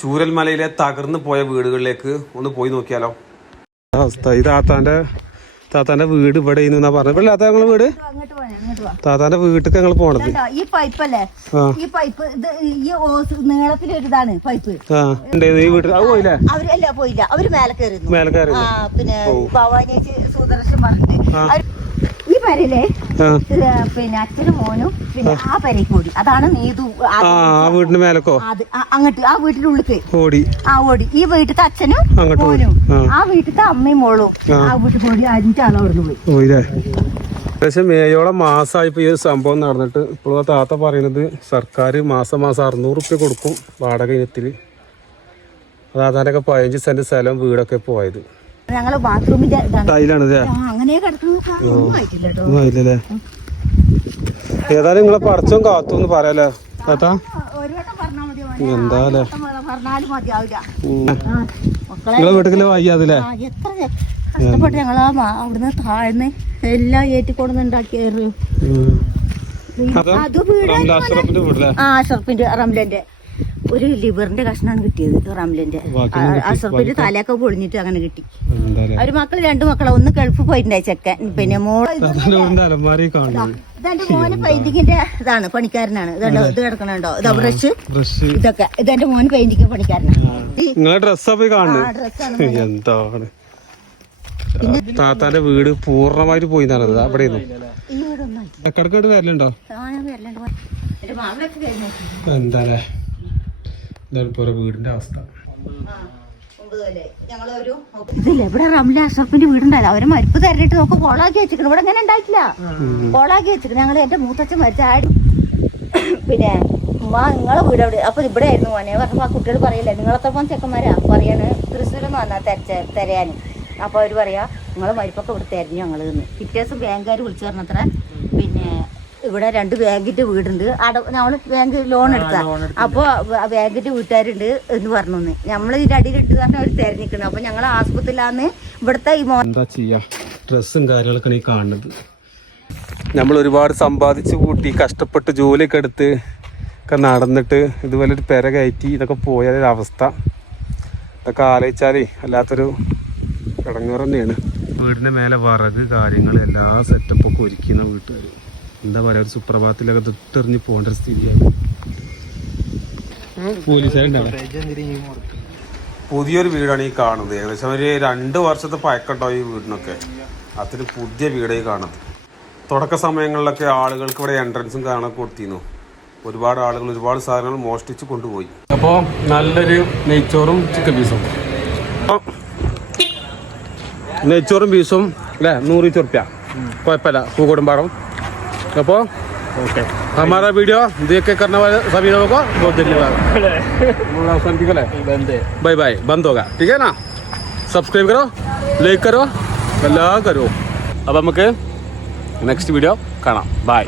ചൂരൽമലയിലെ തകർന്നു പോയ വീടുകളിലേക്ക് ഒന്ന് പോയി നോക്കിയാലോ. അവസ്ഥ ഈ താത്താന്റെ വീട് ഇവിടെ പറഞ്ഞത്. ഇവിടെ താത്ത വീട് താത്താന്റെ വീട്ടിലേക്ക് ഞങ്ങൾ പോണത്. ഈ പൈപ്പല്ലേ, ഈ പൈപ്പ് ഈ നീളത്തിലൊരിതാണ് പൈപ്പ്. ഈ വീട്ടിൽ പോയില്ലേ? അവരല്ല പോയില്ല, അവര് മേലെ കയറി. പിന്നെ ഭവാനിയേച്ചി സുദർശൻ പറഞ്ഞിട്ട് ഈ പരയിലെ പിന്നെ അച്ഛനും മോനും പിന്നെ ആ പരയ്ക്ക് ഓടി. അതാണ് നീതു വീടിന്റെ മേലക്കോ അങ്ങോട്ട് ആ വീട്ടിന്റെ ഉള്ളിക്ക് ഓടി. ഈ വീട്ടിലത്തെ അച്ഛനും മോനും ആ വീട്ടിലത്തെ അമ്മയും മോളും ആ വീട്ടിൽ പോയി 5 ആള് അവിടുന്ന് പോയില്ലേ. ഏകദേശം മേയോളം മാസമായിപ്പോ ഈ ഒരു സംഭവം നടന്നിട്ട്. ഇപ്പോൾ താത്ത പറയുന്നത് സർക്കാർ മാസം 600 റുപ്യ കൊടുക്കും വാടക ഇനത്തില്. താത്താനൊക്കെ 15 സെന്റ് സ്ഥലം വീടൊക്കെ പോയത്. ഞങ്ങള് ബാത്റൂമിന്റെ ഏതായാലും നിങ്ങളെ പടച്ചോൻ കാത്തുന്ന് പറയാലോ താത്താ. എന്താല്ലേ നിങ്ങളെ വീട്ടിലെ വയ്യാതില്ലേ? എത്ര കഷ്ടപ്പെട്ട് ഞങ്ങളാ അവിടുന്ന് താഴ്ന്ന് എല്ലാം ഏറ്റിക്കൊണ്ടുണ്ടാക്കിയായിരുന്നു. അഷറഫിന്റെ റംലന്റെ ഒരു ലിവറിന്റെ കഷ്ണാണ് കിട്ടിയത്. റംലന്റെ അഷറഫിന്റെ തലയൊക്കെ പൊളിഞ്ഞിട്ട് അങ്ങനെ കിട്ടി. അവര് മക്കള് 2 മക്കളെ, ഒന്ന് ഗൾഫ് പോയിട്ടുണ്ടായി ചെക്കൻ. പിന്നെ മോള് ഇതെന്റെ മോന് പെയിന്റിങ്ങിന്റെ ഇതാണ്, പണിക്കാരനാണ്. ഇത് കിടക്കണുണ്ടോ, ഇതാ ബ്രഷ്, ഇതൊക്കെ ഇതെന്റെ മോന് പെയിന്റിങ് പണിക്കാരനാണ്. എന്താണ് താത്താന്റെ വീട് പൂർണ്ണമായിട്ട് പോയി നടന്നത്. അവിടെ ഇടക്കിടക്കായിട്ട് വരലുണ്ടോ? എന്താല്ലേ വീടിന്റെ അവസ്ഥ. ഇതില്ല ഇവിടെ റംല അഷറഫിന്റെ വീടുണ്ടല്ലോ, അവരെ മരിപ്പ് തരണിട്ട് നോക്ക് കോളാക്കി വെച്ചിരിക്കണം. ഇവിടെ അങ്ങനെ ഉണ്ടായിട്ടില്ല, കോളാക്കി വെച്ചിരിക്കണം. ഞങ്ങള് എന്റെ മൂത്തച്ഛൻ മരിച്ചാടി. പിന്നെ നിങ്ങളെ വീട് എവിടെ? അപ്പൊ ഇവിടെ ആയിരുന്നു മോനെ പറഞ്ഞപ്പോ ആ കുട്ടികൾ പറയില്ലേ, നിങ്ങളെത്തോളം ചെക്കന്മാരാ പറയാണ് തൃശ്ശൂരൊന്നും വന്നാൽ തരാന്. അപ്പൊ അവര് പറയാ നിങ്ങളെ മരിപ്പൊക്കെ ഇവിടെ തരുന്നു ഞങ്ങള് നിന്ന്. പിറ്റേ ദിവസം ബാങ്കുകാർ വിളിച്ചു പറഞ്ഞത്ര പിന്നെ ഇവിടെ 2 ബാങ്കിന്റെ വീടുണ്ട്, നമ്മള് ബാങ്ക് ലോൺ എടുത്താ. അപ്പൊ ബാങ്കിന്റെ വീട്ടുകാരുണ്ട് എന്ന് പറഞ്ഞു. നമ്മള് ഇതിന്റെ അടിയിലിട്ട് തന്നെ അവര് തെരഞ്ഞിക്കണം. അപ്പൊ ഞങ്ങള് ആസ്പത്രിയിലാന്ന് ഇവിടുത്തെ ഈ എന്താ ചെയ്യാ, ഡ്രസ്സും കാര്യങ്ങളൊക്കെ ഈ കാണുന്നത്. നമ്മൾ ഒരുപാട് സമ്പാദിച്ചു കൂട്ടി കഷ്ടപ്പെട്ട് ജോലിയൊക്കെ എടുത്ത് ഒക്കെ നടന്നിട്ട് ഇതുപോലെ ഒരു പെര കയറ്റി ഇതൊക്കെ പോയൊരവസ്ഥ ഇതൊക്കെ ആലോചിച്ചാലേ വല്ലാത്തൊരു ഇടങ്ങേറ് തന്നെയാണ്. വീടിന്റെ മേലെ വിറക് കാര്യങ്ങൾ എല്ലാ സെറ്റപ്പൊക്കെ ഒരുക്കുന്ന വീട്ടുകാർ. എന്താ പറയാ, ഒരു സുപ്രഭാതത്തിലൊക്കെ തൊട്ടെറിഞ്ഞ് പോകേണ്ട ഒരു സ്ഥിതിയാണ്. പുതിയൊരു വീടാണ് ഈ കാണുന്നത്. ഏകദേശം ഒരു 2 വർഷത്തെ പഴക്കണ്ടോ ഈ വീടിനൊക്കെ. അതിന് പുതിയ വീടായി കാണുന്നത്. തുടക്ക സമയങ്ങളിലൊക്കെ ആളുകൾക്ക് ഇവിടെ എൻട്രൻസും കാണാൻ കൊടുത്തിരുന്നു. ഒരുപാട് ആളുകൾ ഒരുപാട് സാധനങ്ങൾ മോഷ്ടിച്ച് കൊണ്ടുപോയി. അപ്പോൾ നല്ലൊരു നെയ്ച്ചോറും ചിക്കൻ പീസും, നെയ്ച്ചോറും പീസും അല്ലേ 120 റുപ്യ, കുഴപ്പമില്ല, പൂക്കോടുംപാടം. അപ്പോൾ ओके हमारा वीडियो देख के करने वाले सभी लोगों को बहुत धन्यवाद. बाय बाय, बंद होगा ठीक है ना. सब्सक्राइब करो, लाइक करो, എല്ലാം കരുവോ. അപ്പം നമുക്ക് നെക്സ്റ്റ് വീഡിയോ കാണാം. ബൈ.